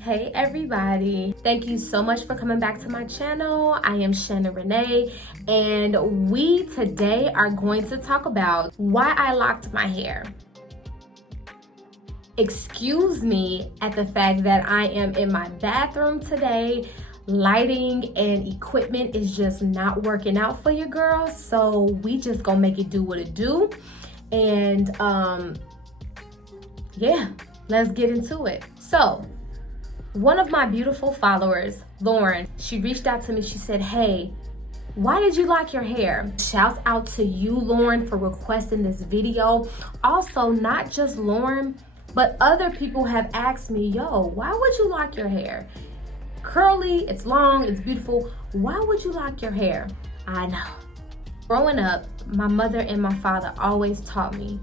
Hey everybody, thank you so much for coming back to my channel. I am Shannon Renee, and we today are going to talk about why I locked my hair. Excuse me at the fact that I am in my bathroom today. Lighting and equipment is just not working out for your girl, so we just gonna make it do what it do. And yeah, let's get into it. So one of my beautiful followers, Lauren, she reached out to me. She said, hey, why did you lock your hair? Shouts out to you, Lauren, for requesting this video. Also, not just Lauren, but other people have asked me, yo, why would you lock your hair? Curly, it's long, it's beautiful. Why would you lock your hair? I know. Growing up, my mother and my father always taught me,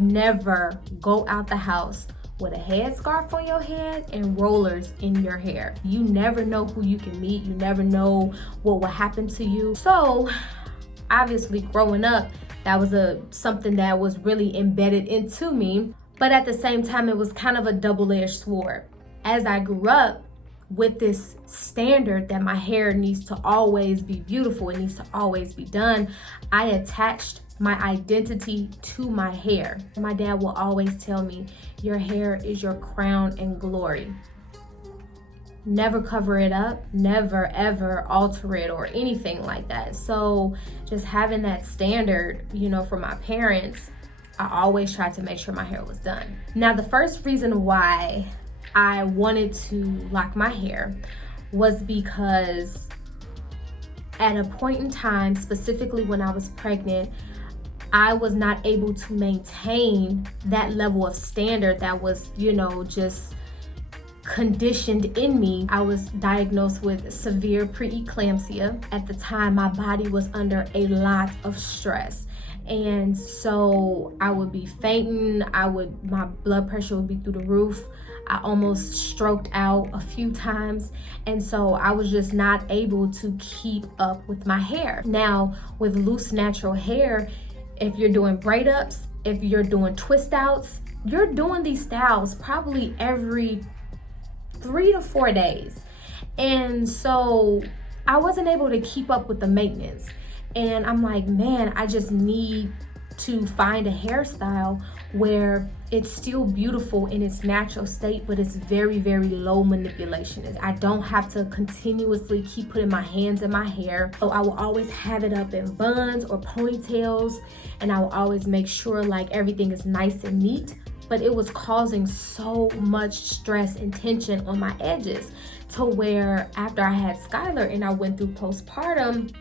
never go out the house with a headscarf on your head and rollers in your hair. You never know who you can meet. You never know what will happen to you. So obviously growing up, that was something that was really embedded into me. But at the same time, it was kind of a double-edged sword. As I grew up with this standard that my hair needs to always be beautiful, it needs to always be done, I attached my identity to my hair. My dad will always tell me, your hair is your crown and glory. Never cover it up, never ever alter it or anything like that. So just having that standard, you know, for my parents, I always tried to make sure my hair was done. Now, the first reason why I wanted to lock my hair was because at a point in time, specifically when I was pregnant, I was not able to maintain that level of standard that was, you know, just conditioned in me. I was diagnosed with severe preeclampsia. At the time, my body was under a lot of stress. And so I would be fainting, my blood pressure would be through the roof. I almost stroked out a few times. And so I was just not able to keep up with my hair. Now, with loose natural hair, if you're doing braid ups, if you're doing twist outs, you're doing these styles probably every 3 to 4 days. And so I wasn't able to keep up with the maintenance. And I'm like, man, I just need to find a hairstyle where it's still beautiful in its natural state, but it's very, very low manipulation. I don't have to continuously keep putting my hands in my hair. So I will always have it up in buns or ponytails, and I will always make sure like everything is nice and neat. But it was causing so much stress and tension on my edges to where after I had Skylar and I went through postpartum,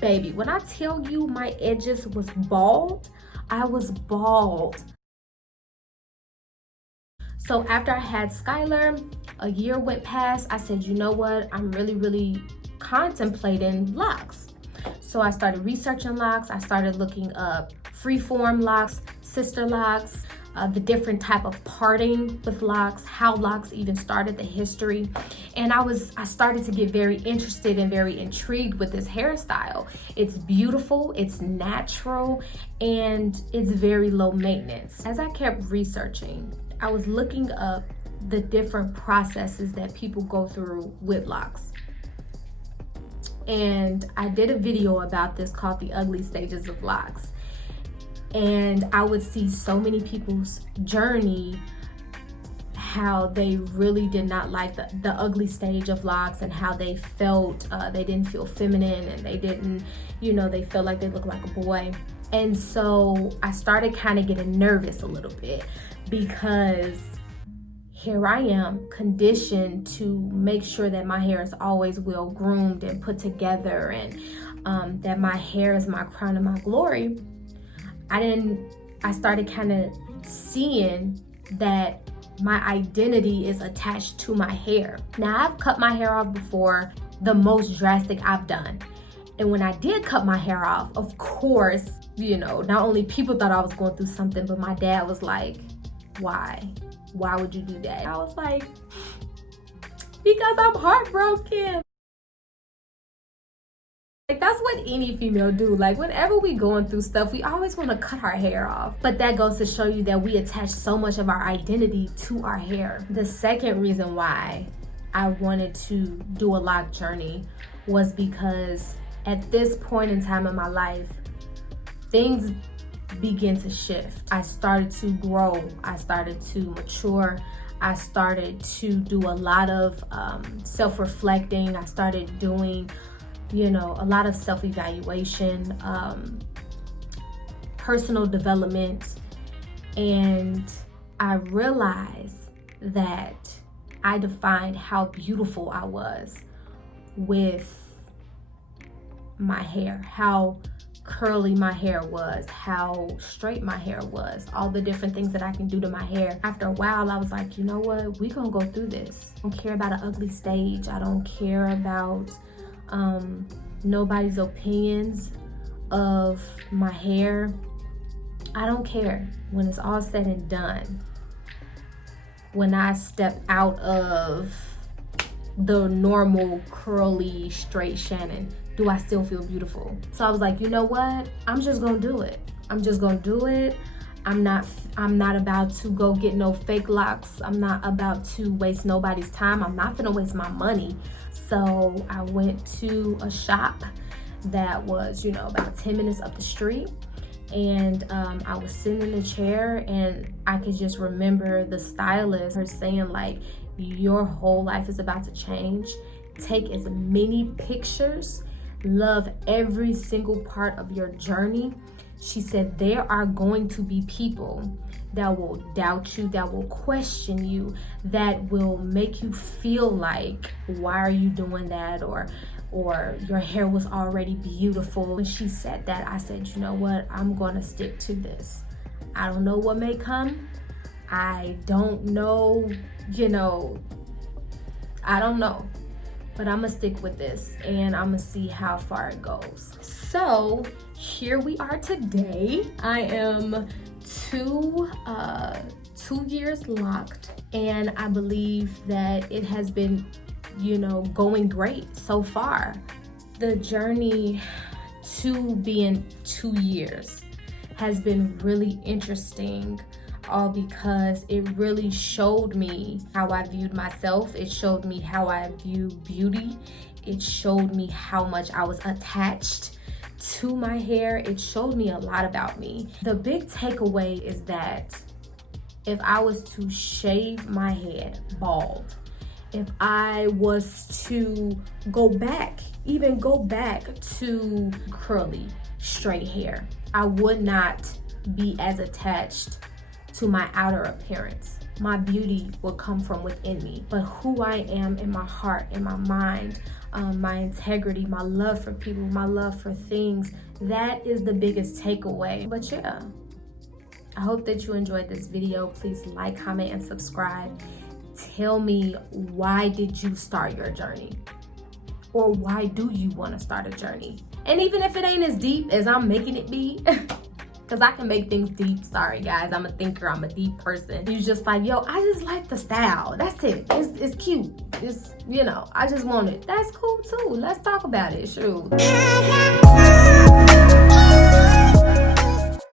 baby, when I tell you my edges was bald, I was bald. So after I had Skylar, a year went past, I said, you know what? I'm really contemplating locks. So I started researching locks. I started looking up freeform locks, sister locks, the different type of parting with locks, how locks even started, the history. And I started to get very interested and very intrigued with this hairstyle. It's beautiful, it's natural, and it's very low maintenance. As I kept researching, I was looking up the different processes that people go through with locks. And I did a video about this called The Ugly Stages of Locks. And I would see so many people's journey, how they really did not like the ugly stage of locks and how they felt, they didn't feel feminine and they didn't, you know, they felt like they looked like a boy. And so I started kind of getting nervous a little bit because here I am conditioned to make sure that my hair is always well groomed and put together and that my hair is my crown and my glory. I started kind of seeing that my identity is attached to my hair. Now, I've cut my hair off before, the most drastic I've done. And when I did cut my hair off, of course, you know, not only people thought I was going through something, but my dad was like, why? Why would you do that? I was like, because I'm heartbroken. Like, that's what any female do. Like, whenever we going through stuff, we always want to cut our hair off. But that goes to show you that we attach so much of our identity to our hair. The second reason why I wanted to do a lock journey was because at this point in time in my life, things began to shift. I started to grow. I started to mature. I started to do a lot of self-reflecting. I started doing, a lot of self-evaluation, personal development. And I realized that I defined how beautiful I was with my hair, how curly my hair was, how straight my hair was, all the different things that I can do to my hair. After a while, I was like, you know what? We're gonna go through this. I don't care about an ugly stage. I don't care about nobody's opinions of my hair. I don't care. When it's all said and done, when I step out of the normal curly straight Shannon, do I still feel beautiful? So I was like, you know what? I'm just gonna do it. I'm just gonna do it. I'm not about to go get no fake locks. I'm not about to waste nobody's time. I'm not gonna waste my money. So I went to a shop that was, about 10 minutes up the street. And I was sitting in a chair and I could just remember the stylist, her saying like, your whole life is about to change. Take as many pictures. Love every single part of your journey. She said, there are going to be people that will doubt you, that will question you, that will make you feel like, why are you doing that? Or your hair was already beautiful. When she said that, I said, you know what? I'm gonna stick to this. I don't know what may come. I don't know, I don't know. But I'm gonna stick with this and I'm gonna see how far it goes. So here we are today. I am two years locked, and I believe that it has been, going great so far. The journey to being 2 years has been really interesting. All because it really showed me how I viewed myself. It showed me how I view beauty. It showed me how much I was attached to my hair. It showed me a lot about me. The big takeaway is that if I was to shave my head bald, if I was to go back to curly, straight hair, I would not be as attached to my outer appearance. My beauty will come from within me. But who I am in my heart, in my mind, my integrity, my love for people, my love for things, that is the biggest takeaway. But yeah, I hope that you enjoyed this video. Please like, comment, and subscribe. Tell me, why did you start your journey? Or why do you want to start a journey? And even if it ain't as deep as I'm making it be, because I can make things deep. Sorry, guys. I'm a thinker. I'm a deep person. You just like, yo, I just like the style. That's it. It's cute. It's, I just want it. That's cool, too. Let's talk about it. Sure.